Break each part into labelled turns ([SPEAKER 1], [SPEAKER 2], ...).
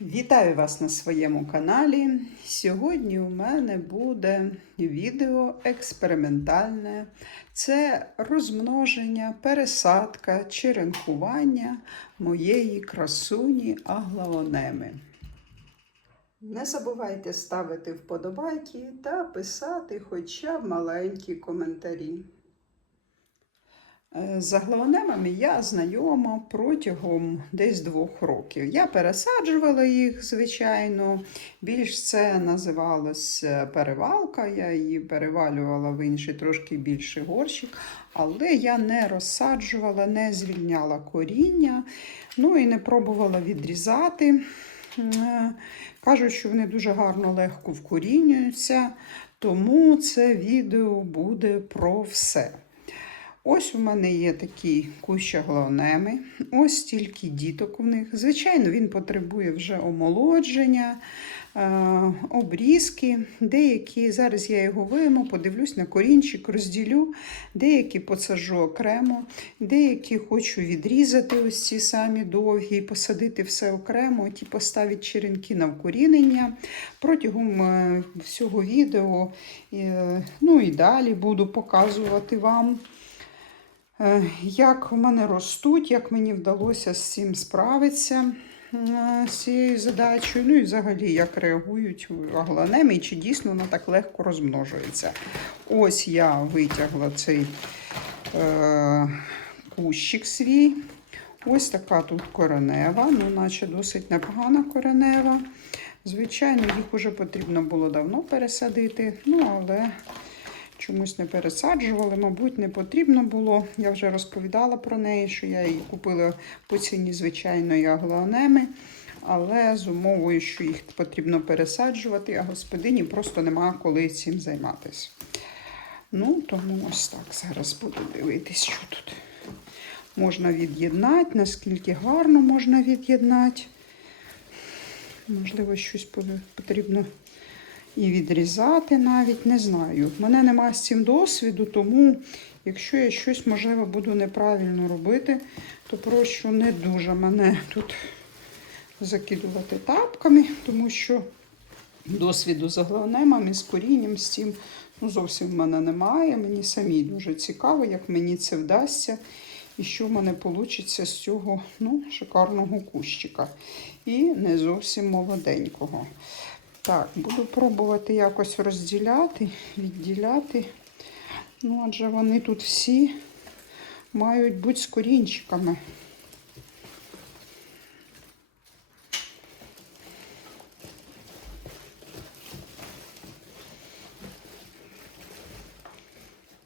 [SPEAKER 1] Вітаю вас на своєму каналі. Сьогодні у мене буде відео експериментальне. Це розмноження, пересадка, черенкування моєї красуні аглаонеми. Не забувайте ставити вподобайки та писати хоча б маленькі коментарі. Е, З аглаонемами я знайома протягом десь двох років. Я пересаджувала їх, звичайно. Більш це називалось перевалка. Я її перевалювала в інший трошки більший горщик, але я не розсаджувала, не звільняла коріння, ну і не пробувала відрізати. Е, Кажуть, що вони дуже гарно легко вкорінюються, тому це відео буде про все. Ось у мене є такі кущі глаонеми, ось стільки діток у них. Звичайно, він потребує вже омолодження, е, обрізки. Деякі, зараз я його вийму, подивлюсь на корінчик, розділю, деякі посаджу окремо, деякі хочу відрізати ось ці самі довгі, посадити все окремо, ті поставити черенки на вкорінення. Протягом е, всього відео, е, ну і далі буду показувати вам. Е, Як в мене ростуть, як мені вдалося з цим справитися, е, з цією задачею, ну і взагалі, як реагують агланеми, чи дійсно вона так легко розмножується. Ось я витягла цей е, кущик свій. Ось така тут коренева, ну, наче досить непогана коренева. Звичайно, їх вже потрібно було давно пересадити, ну але чомусь не пересаджували, мабуть, не потрібно було. Я вже розповідала про неї, що я її купила по ціні звичайної аглоанеми, але з умовою, що їх потрібно пересаджувати, а господині просто немає коли цим займатися. Ну, тому ось так зараз буду дивитись, що тут можна від'єднати, наскільки гарно можна від'єднати. Можливо, щось потрібно і відрізати навіть, не знаю. В мене немає з цим досвіду, тому якщо я щось, можливо, буду неправильно робити, то прошу не дуже мене тут закидувати тапками, тому що досвіду з аглонемами, з корінням, з цим ну, зовсім в мене немає. Мені самі дуже цікаво, як мені це вдасться. І що в мене вийде з цього ну, шикарного кущика. І не зовсім молоденького. Так, буду пробувати якось розділяти, відділяти. Ну, адже вони тут всі мають бути з корінчиками.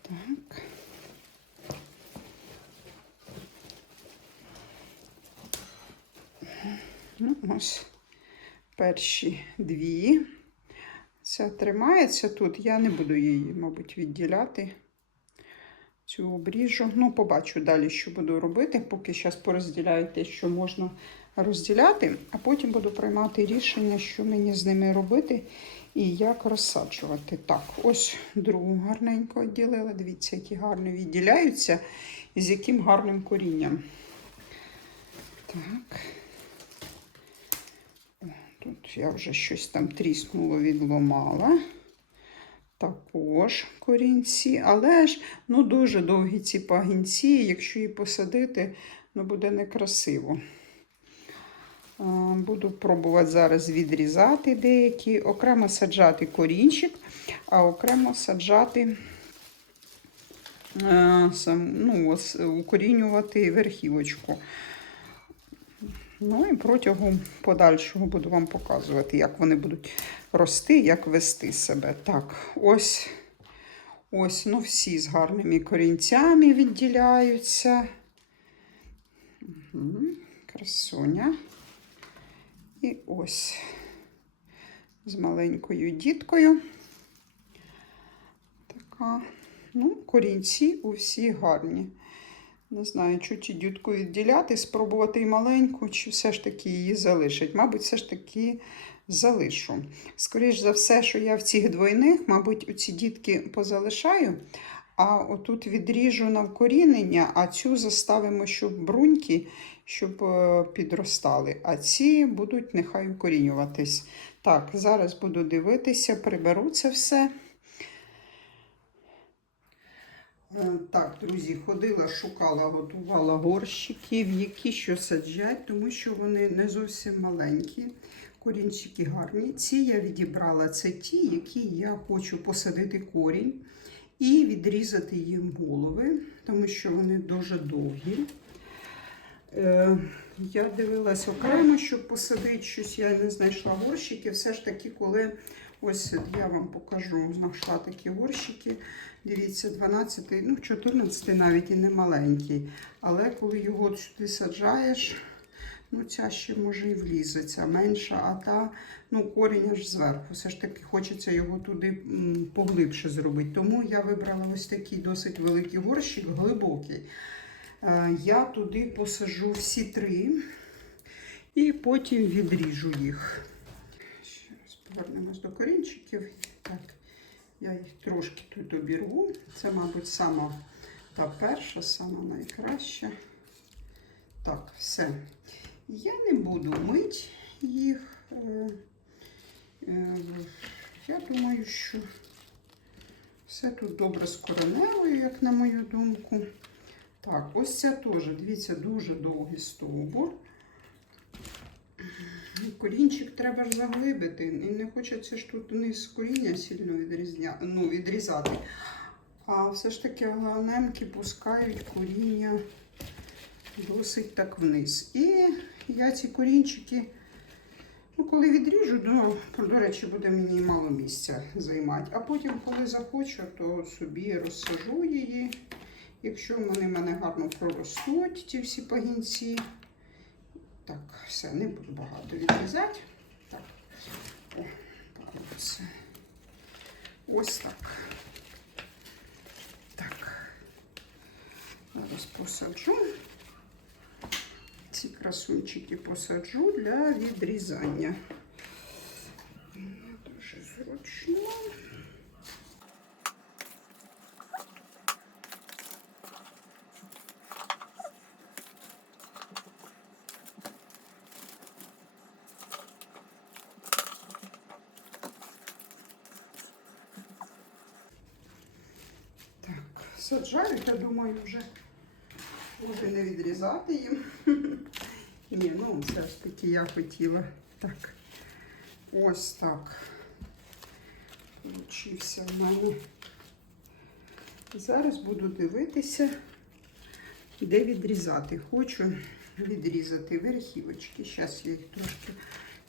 [SPEAKER 1] Так. Ну, ось перші дві. Ця тримається тут. Я не буду її, мабуть, відділяти. Цю обріжу. Ну, побачу далі, що буду робити. Поки зараз порозділяю те, що можна розділяти, а потім буду приймати рішення, що мені з ними робити і як розсаджувати. Так, ось другу гарненько відділила. Дивіться, які гарно відділяються і з яким гарним корінням. Так. Тут я вже щось там тріснуло, відломала. Також корінці, але ж ну, дуже довгі ці пагінці, якщо її посадити, ну, буде некрасиво. Буду пробувати зараз відрізати деякі, окремо саджати корінчик, а окремо саджати, ну, укорінювати верхівочку. Ну і протягом подальшого буду вам показувати, як вони будуть рости, як вести себе. Так, ось, ось, ну всі з гарними корінцями відділяються. Угу, красуня. І ось з маленькою діткою. Така, ну, корінці у всіх гарні. Не знаю, чуть дютку відділяти, спробувати і маленьку, чи все ж таки її залишить. Мабуть, все ж таки залишу. Скоріше за все, що я в цих двойних, мабуть, ці дітки позалишаю, А отут відріжу на вкорінення, а цю заставимо, щоб бруньки, щоб е, підростали. А ці будуть нехай укорінюватись. Так, зараз буду дивитися, приберу це все. Е, Так, друзі, ходила, шукала, готувала горщиків, які що саджать, тому що вони не зовсім маленькі. Корінчики гарні. Ці я відібрала. Це ті, які я хочу посадити корінь і відрізати їм голови, тому що вони дуже довгі. Е, я дивилась окремо, щоб посадити щось, я не знайшла горщики. Все ж таки, коли ось я вам покажу, знайшла такі горщики. Дивіться, 12, ну 14 навіть і не маленький. Але коли його сюди саджаєш, ну ця ще може і влізе, ця менша, а та ну корінь аж зверху. Все ж таки хочеться його туди поглибше зробити. Тому я вибрала ось такий досить великий горщик, глибокий. Е, Я туди посажу всі три і потім відріжу їх. Повернемось до корінчиків. Так, я їх трошки тут обірву. Це, мабуть, сама та перша, сама найкраща. Так, все. Я не буду мити їх. Е, е, Я думаю, що все тут добре з кореневою, як на мою думку. Так, ось ця теж, дивіться, дуже довгий стовбур. Корінчик треба ж заглибити. І не хочеться ж тут вниз коріння сильно відрізня... ну, відрізати. А все ж таки аглонемки пускають коріння досить так вниз. І я ці корінчики, ну, коли відріжу, ну, до речі, буде мені мало місця займати. А потім, коли захочу, то собі розсажу її. Якщо вони в мене гарно проростуть, ці всі пагінці. Так, все, не буду багато відрізати. Так, о, так, все. Ось так. Так. Зараз посаджу. Ці красунчики посаджу для відрізання. Дуже зручно. Так, саджаю, я думаю, вже може не відрізати їм. Ні, ну все ж таки я хотіла. Так. Ось так. Получився в мене. Зараз буду дивитися, де відрізати. Хочу відрізати верхівочки. Зараз я їх трошки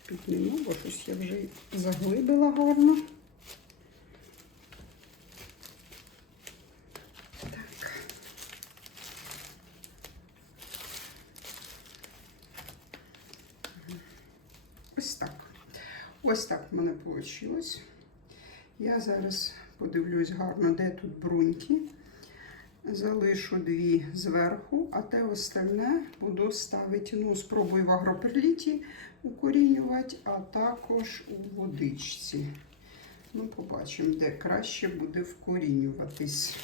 [SPEAKER 1] підніму, бо щось я вже заглибила гарно. Так. Ось так. Ось так в мене вийшло. Я зараз подивлюсь гарно, де тут бруньки. Залишу дві зверху, а те остальне буду ставити, ну, спробую в агроперліті укорінювати, а також у водичці. Ну, побачимо, де краще буде вкорінюватись.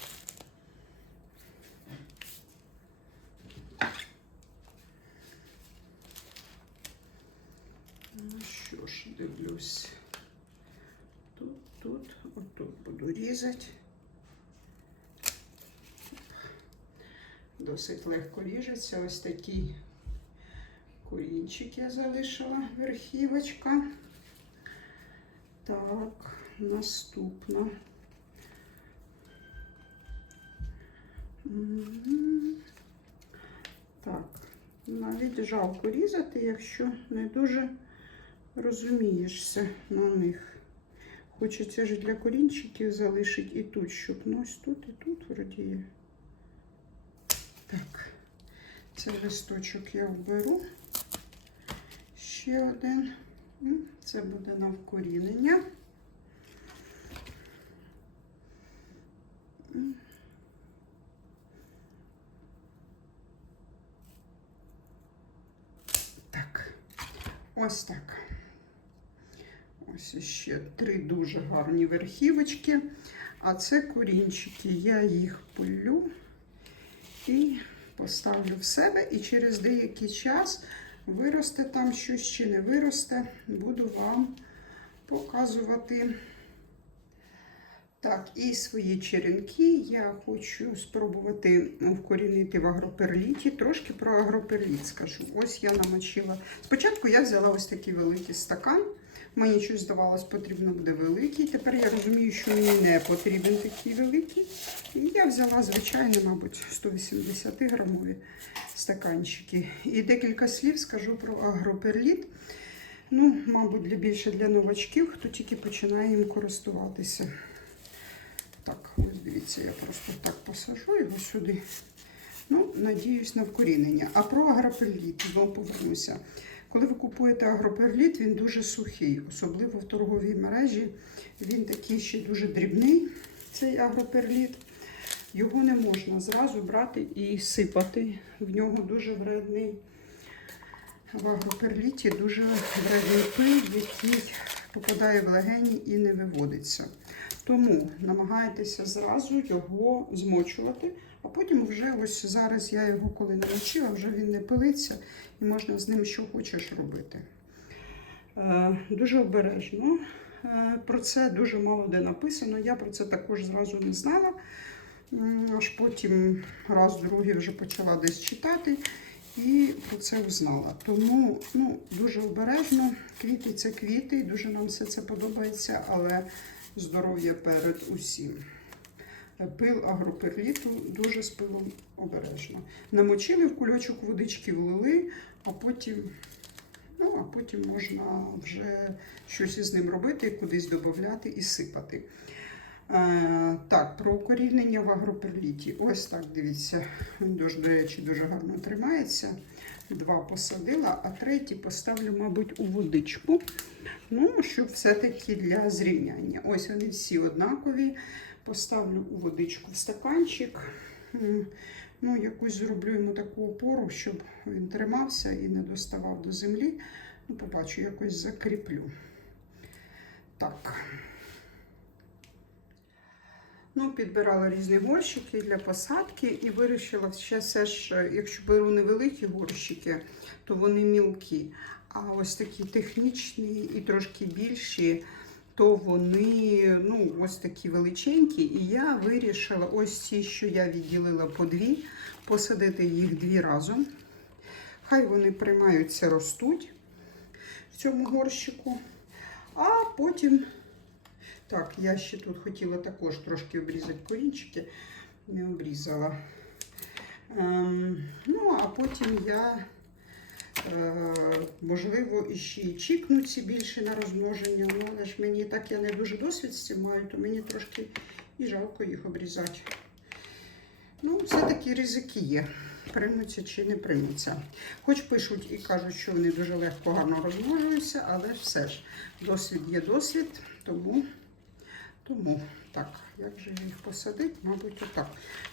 [SPEAKER 1] Ну що ж, дивлюсь. Тут, тут, отут буду різати. Досить легко ріжеться. Ось такий корінчик я залишила, верхівочка. Так, наступна. Мгм. Так, навіть жалко різати, якщо не дуже розумієшся на них. Хочеться ж для корінчиків залишити і тут, щоб ну тут і тут вроді є. Так, цей листочок я вберу. Ще один. Це буде на вкорінення. Так, ось так. Ось ще три дуже гарні верхівочки. А це корінчики. Я їх полю і поставлю в себе. І через деякий час виросте там щось чи не виросте, буду вам показувати. Так, і свої черенки я хочу спробувати вкорінити в агроперліті. Трошки про агроперліт скажу. Ось я намочила. Спочатку я взяла ось такий великий стакан. Мені щось здавалось, потрібно буде великий. Тепер я розумію, що мені не потрібен такий великий. І я взяла, звичайно, мабуть, 180 грамові стаканчики. І декілька слів скажу про агроперліт. Ну, мабуть, для більше для новачків, хто тільки починає їм користуватися. Так, ось дивіться, я просто так посажу його сюди. Ну, надіюсь на вкорінення. А про агроперліт знову повернуся. Коли ви купуєте агроперліт, він дуже сухий, особливо в торговій мережі. Він такий ще дуже дрібний, цей агроперліт. Його не можна зразу брати і сипати. В нього дуже вредний. В агроперліті дуже вредний пил, який попадає в легені і не виводиться. Тому намагайтеся зразу його змочувати, а потім вже ось зараз я його коли намочила, вже він не пилиться і можна з ним що хочеш робити. Е, дуже обережно. Е, Про це дуже мало де написано. Я про це також зразу не знала. Аж потім раз, другий вже почала десь читати і про це узнала. Тому ну, дуже обережно. Квіти це квіти, дуже нам все це подобається, але здоров'я перед усім. Пил агроперліту дуже з пилом обережно. Намочили в кульочок водички влили, а потім, ну, а потім можна вже щось із ним робити, кудись додати і сипати. Е, так, про укорінення в агроперліті. Ось так, дивіться, він до речі, дуже гарно тримається. Два посадила, а третій поставлю, мабуть, у водичку. Ну, щоб все-таки для зрівняння. Ось вони всі однакові. Поставлю у водичку в стаканчик. Ну, якусь зроблю йому таку опору, щоб він тримався і не доставав до землі. Ну, побачу, якось закріплю. Так. Ну, підбирала різні горщики для посадки і вирішила ще все ж, якщо беру невеликі горщики, то вони мілкі. А ось такі технічні і трошки більші, то вони ну, ось такі величенькі. І я вирішила ось ці, що я відділила по дві, посадити їх дві разом. Хай вони приймаються, ростуть в цьому горщику. А потім, так, я ще тут хотіла також трошки обрізати корінчики, не обрізала. Ем, ну, а потім я, е, можливо, іще і чікну більше на розмноження. Але ж мені так я не дуже досвід з цим маю, то мені трошки і жалко їх обрізати. Ну, все-таки ризики є. Приймуться чи не приймуться. Хоч пишуть і кажуть, що вони дуже легко гарно розмножуються, але все ж досвід є досвід, тому, тому так, як же їх посадити, мабуть, отак.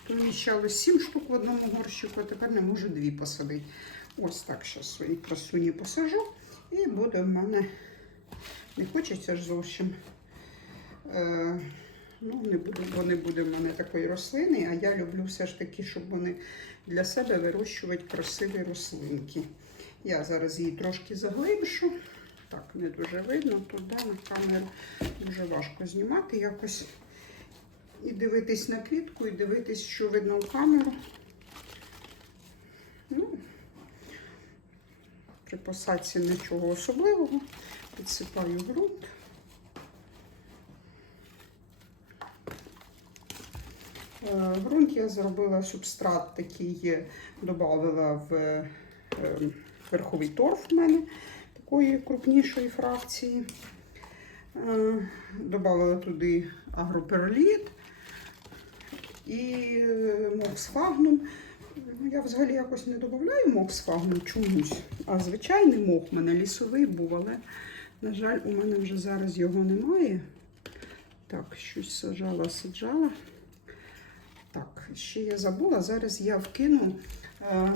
[SPEAKER 1] То вміщалось 7 штук в одному горщику, а тепер не можу дві посадити. Ось так зараз свої красуні посажу. І буде в мене, не хочеться ж зовсім. Е, Ну, не буде, бо не буде в мене такої рослини, а я люблю все ж таки, щоб вони для себе вирощувати красиві рослинки. Я зараз її трошки заглибшу. Так, не дуже видно, туди на камеру дуже важко знімати якось. І дивитись на квітку, і дивитись, що видно в камеру. Ну, при посадці нічого особливого. Підсипаю ґрунт. Е, Ґрунт я зробила субстрат такий, додала в е, верховий торф в мене такої крупнішої фракції. Е, Добавила туди агроперліт і е, моксфагнум. Ну, Я взагалі якось не додаю моксфагнум чомусь, а звичайний мох в мене лісовий був, але, на жаль, у мене вже зараз його немає. Так, щось саджала, саджала. Так, ще я забула. Зараз я вкину е,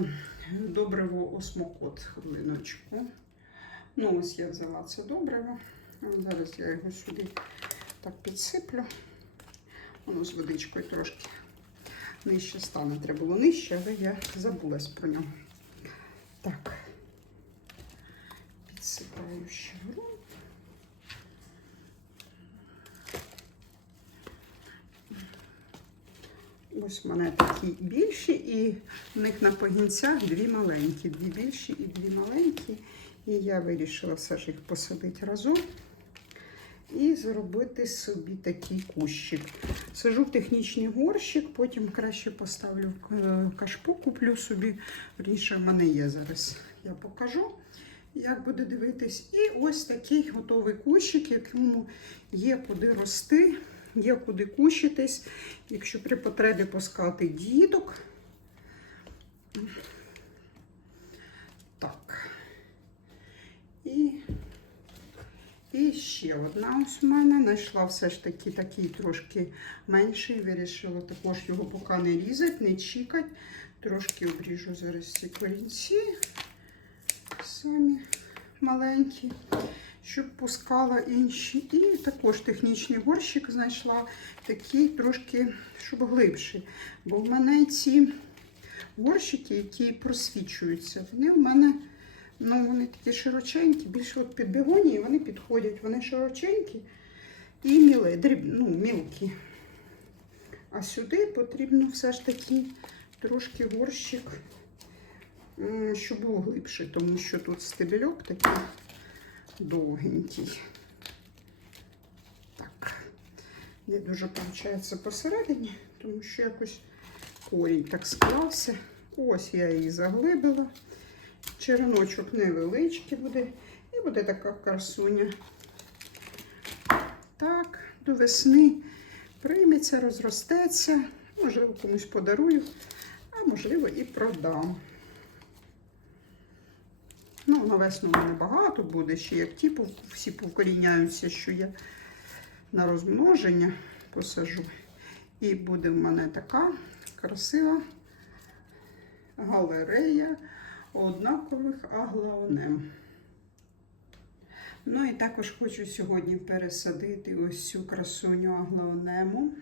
[SPEAKER 1] добриво осмокот хвилиночку. Ну, ось я взяла це добриво. Зараз я його сюди так підсиплю. Воно з водичкою трошки нижче стане. Треба було нижче, але я забулась про нього. Так. Підсипаю ще ґрунт. Ось в мене такі більші, і в них на погінцях дві маленькі, дві більші і дві маленькі. І я вирішила все ж їх посадити разом і зробити собі такий кущик. Сажу в технічний горщик, потім краще поставлю е, кашпо, куплю собі. Вірніше, в мене є зараз. Я покажу, як буде дивитись. І ось такий готовий кущик, якому є куди рости, є куди кущитись. Якщо при потребі пускати діток. Так. І і ще одна ось у мене. Знайшла все ж таки такий трошки менший. Вирішила також його поки не різати, не чікати. Трошки обріжу зараз ці корінці самі маленькі, щоб пускала інші. І також технічний горщик знайшла такий трошки, щоб глибший. Бо в мене ці горщики, які просвічуються, вони в мене. Ну, вони такі широченькі, більше от під бегонії вони підходять. Вони широченькі і міле, дріб, ну, мілкі. А сюди потрібно все ж таки трошки горщик, щоб був глибший, тому що тут стебельок такий довгенький. Так, не дуже виходить посередині, тому що якось корінь так склався. Ось я її заглибила. Череночок невеличкий буде. І буде така красуня. Так, до весни прийметься, розростеться. Можливо, комусь подарую, а можливо і продам. Ну, на весну мене багато буде, ще як ті всі повкоріняються, що я на розмноження посажу. І буде в мене така красива галерея однакових аглаонем. Ну і також хочу сьогодні пересадити ось цю красуню аглаонему.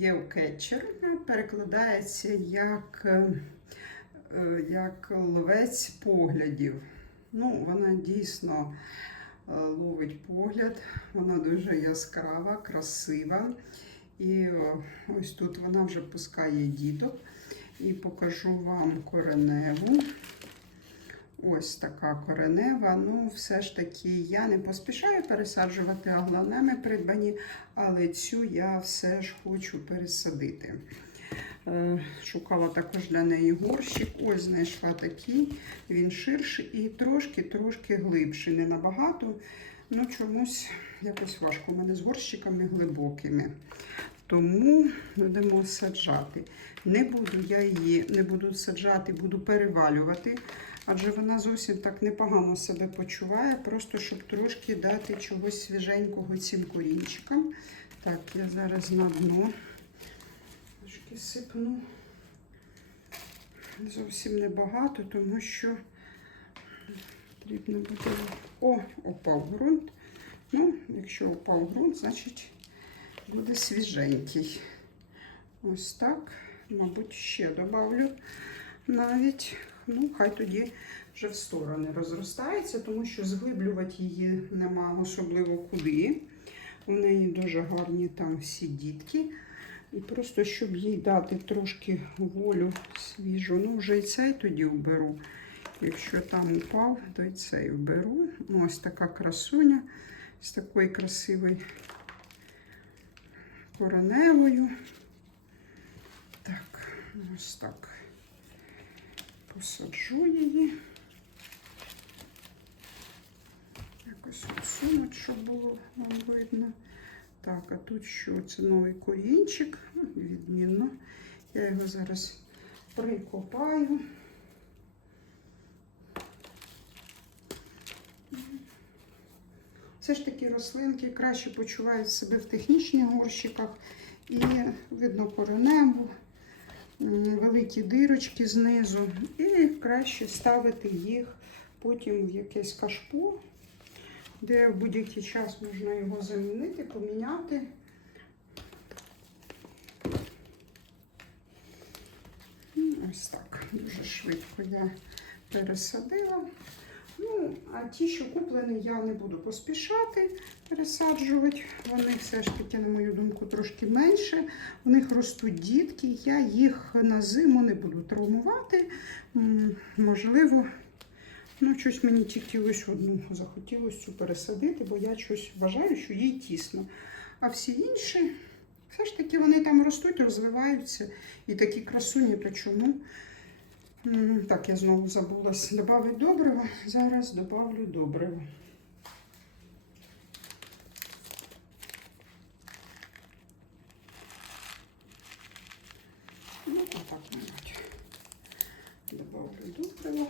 [SPEAKER 1] Євкетчер перекладається як, е, як ловець поглядів. Ну, вона дійсно е, ловить погляд, вона дуже яскрава, красива. І ось тут вона вже пускає діток. І покажу вам кореневу. Ось така коренева. Ну, все ж таки, я не поспішаю пересаджувати агланеми придбані, але цю я все ж хочу пересадити. Е, Шукала також для неї горщик. Ось знайшла такий, він ширший і трошки-трошки глибший. Не набагато, ну чомусь якось важко. У мене з горщиками глибокими. Тому будемо саджати. Не буду я її не буду саджати, буду перевалювати, адже вона зовсім так непогано себе почуває, просто щоб трошки дати чогось свіженького цим корінчикам. Так, я зараз на дно трошки сипну. Зовсім небагато, тому що потрібно буде. О, опав ґрунт. Ну, якщо опав ґрунт, значить буде свіженький. Ось так. Мабуть, ще додавлю навіть. Ну, хай тоді вже в сторони розростається, тому що зглиблювати її нема особливо куди. У неї дуже гарні там всі дітки. І просто, щоб їй дати трошки волю свіжу, ну вже і цей тоді вберу. Якщо там упав, то і цей вберу. Ну, ось така красуня з такою красивою кореневою. Так, ось так посаджу її. Якось усунуть, щоб було вам видно. Так, а тут що? Це новий корінчик. Відмінно. Я його зараз прикопаю. Все ж таки рослинки краще почувають себе в технічних горщиках і видно кореневу, великі дирочки знизу. І краще ставити їх потім в якесь кашпо, де в будь-який час можна його замінити, поміняти. Ну, ось так, дуже швидко я пересадила. Ну, а ті, що куплені, я не буду поспішати пересаджувати. Вони все ж таки, на мою думку, трошки менше. В них ростуть дітки. Я їх на зиму не буду травмувати. Можливо, ну, щось мені тільки ось одну захотілося цю пересадити, бо я щось вважаю, що їй тісно. А всі інші, все ж таки, вони там ростуть, розвиваються. І такі красуні, то чому? Так, я знову забулась додати добриво. Зараз добавлю добриво. Ну, отак, мабуть. Добавлю добриво.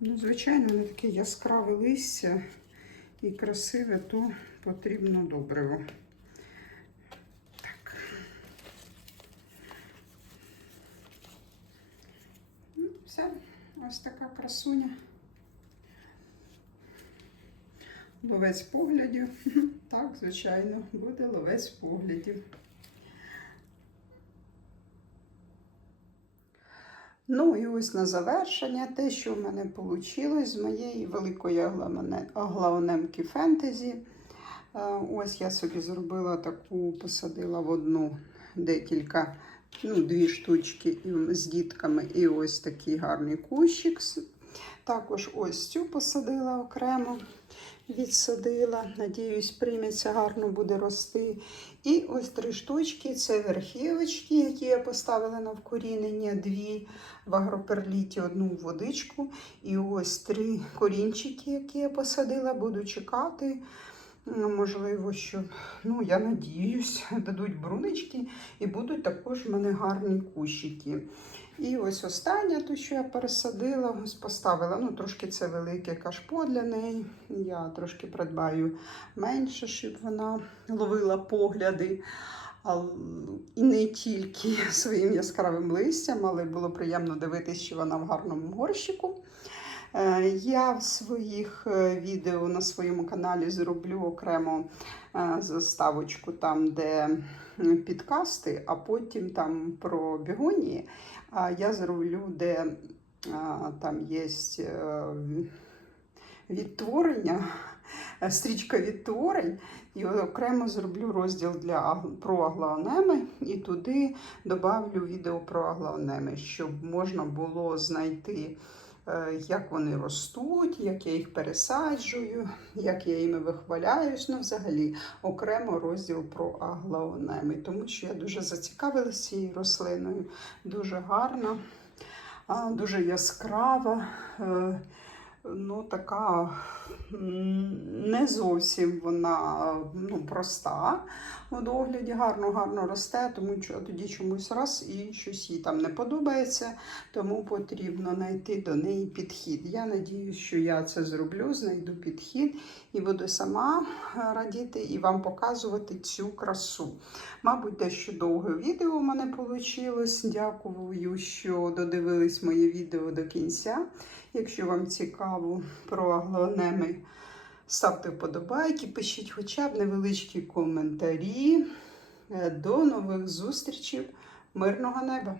[SPEAKER 1] Ну, звичайно, не таке яскраве листя і красиве, то потрібно добриво. Так. Ну, все, ось така красуня. Ловець поглядів. Так, звичайно, буде ловець поглядів. Ну і ось на завершення те, що в мене вийшло з моєї великої аглаонемки фентезі. Е, Ось я собі зробила таку, посадила в одну декілька, ну, дві штучки з дітками, і ось такий гарний кущик. Також ось цю посадила окремо, відсадила. Надіюсь, прийметься, гарно буде рости. І ось три штучки це верхівочки, які я поставила на вкорінення, дві в агроперліті, одну в водичку. І ось три корінчики, які я посадила, буду чекати. Ну, Можливо, що, ну, я надіюсь, дадуть брунички і будуть також в мене гарні кущики. І ось остання, то, що я пересадила, поставила. Ну, трошки це велике кашпо для неї. Я трошки придбаю менше, щоб вона ловила погляди. І не тільки своїм яскравим листям, але було приємно дивитися, що вона в гарному горщику. Е, Я в своїх е, відео на своєму каналі зроблю окремо е, заставочку там, де підкасти, а потім там про бігонії. А я зроблю, де там є відтворення, стрічка відтворень. І окремо зроблю розділ для про аглаонеми і туди добавлю відео про аглаонеми, щоб можна було знайти, як вони ростуть, як я їх пересаджую, як я їми вихваляюсь. Ну, взагалі, окремо розділ про аглаонеми, тому що я дуже зацікавилася цією рослиною, дуже гарна, дуже яскрава. Ну, така не зовсім вона ну, проста у догляді, гарно, гарно росте, тому що тоді чомусь раз і щось їй там не подобається, тому потрібно знайти до неї підхід. Я надію, що я це зроблю, знайду підхід і буду сама е, радіти і вам показувати цю красу. Мабуть, дещо довге відео у мене вийшло. Дякую, що додивились моє відео до кінця. Якщо вам цікаво про аглонеми, ставте вподобайки, пишіть хоча б невеличкі коментарі. Е, До нових зустрічей, мирного неба!